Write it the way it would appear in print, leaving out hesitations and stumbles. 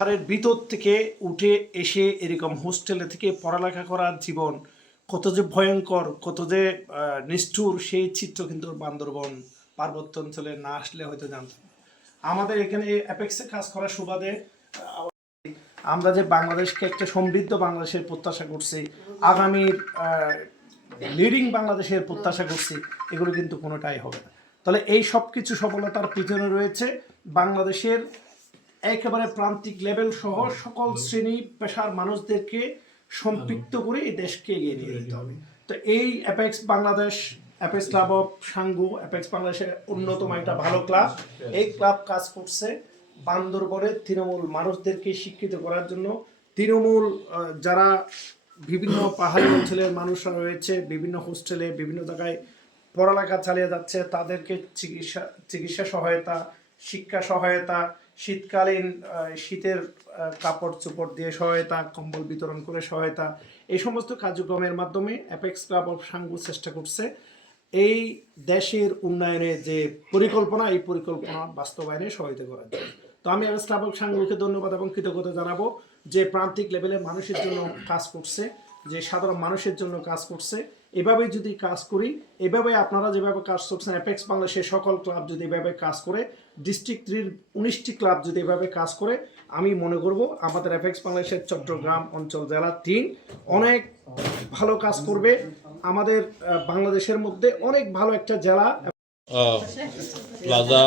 পাহাড়ের ভিতর থেকে উঠে এসে এরকম হোস্টেলে থেকে পড়ালেখা করার জীবন কত যে ভয়ঙ্কর, কত যে নিষ্ঠুর, সেই চিত্র কিন্তু বান্দরবন পার্বত্য অঞ্চলে না আসলে হয়তো জানতাম না। আমাদের এখানে অ্যাপেক্সে কাজ করার সুবাদে আমরা যে বাংলাদেশকে একটা সমৃদ্ধ বাংলাদেশের প্রত্যাশা করছি, আগামীর লিডিং বাংলাদেশের প্রত্যাশা করছি, এগুলো কিন্তু কোনোটাই হবে না। তাহলে এই সব কিছু সফলতার পিছনে রয়েছে বাংলাদেশের একেবারে প্রান্তিক লেভেল সহ সকল শ্রেণী পেশার মানুষদেরকে সম্পৃক্ত করে এই দেশকে এগিয়ে নিয়ে যেতে হবে। তো এই apex Bangladesh, apex club of Sangu, apex বাংলাদেশের অন্যতম একটা ভালো ক্লাব। এই ক্লাব কাজ করছে বান্দরবনের তৃণমূল মানুষদেরকে শিক্ষিত করার জন্য। তৃণমূল যারা বিভিন্ন পাহাড়ি অঞ্চলের মানুষরা রয়েছে, বিভিন্ন হোস্টেলে বিভিন্ন জায়গায় পড়ালেখা চালিয়ে যাচ্ছে, তাদেরকে চিকিৎসা সহায়তা, শিক্ষা সহায়তা, শীতকালীন শীতের কাপড় চোপড় দিয়ে সহায়তা, কম্বল বিতরণ করে সহায়তা, এই সমস্ত কার্যক্রমের মাধ্যমে অ্যাপেক্স ক্লাব অফ সাঙ্গু চেষ্টা করছে এই দেশের উন্নয়নে যে পরিকল্পনা, এই পরিকল্পনা বাস্তবায়নে সহায়তা করার জন্য। তো আমি অ্যাপেক্স ক্লাব অফ সাঙ্গুকে ধন্যবাদ এবং কৃতজ্ঞতা জানাবো যে প্রান্তিক লেভেলে মানুষের জন্য কাজ করছে, যে সাধারণ মানুষের জন্য কাজ করছে। এভাবেই যদি কাজ করি, এভাবে আপনারা যেভাবে কাজ করছেন, অ্যাপেক্স বাংলাদেশের সকল ক্লাব যদি এভাবে কাজ করে, ডিস্ট্রিক্ট 19টি ক্লাব যদি এভাবে কাজ করে, আমি মনে করব আমাদের অ্যাপেক্স বাংলাদেশের চট্টগ্রাম অঞ্চল জেলা 3 অনেক ভালো কাজ করবে। আমাদের বাংলাদেশের মধ্যে অনেক ভালো একটা জেলা। প্লাজা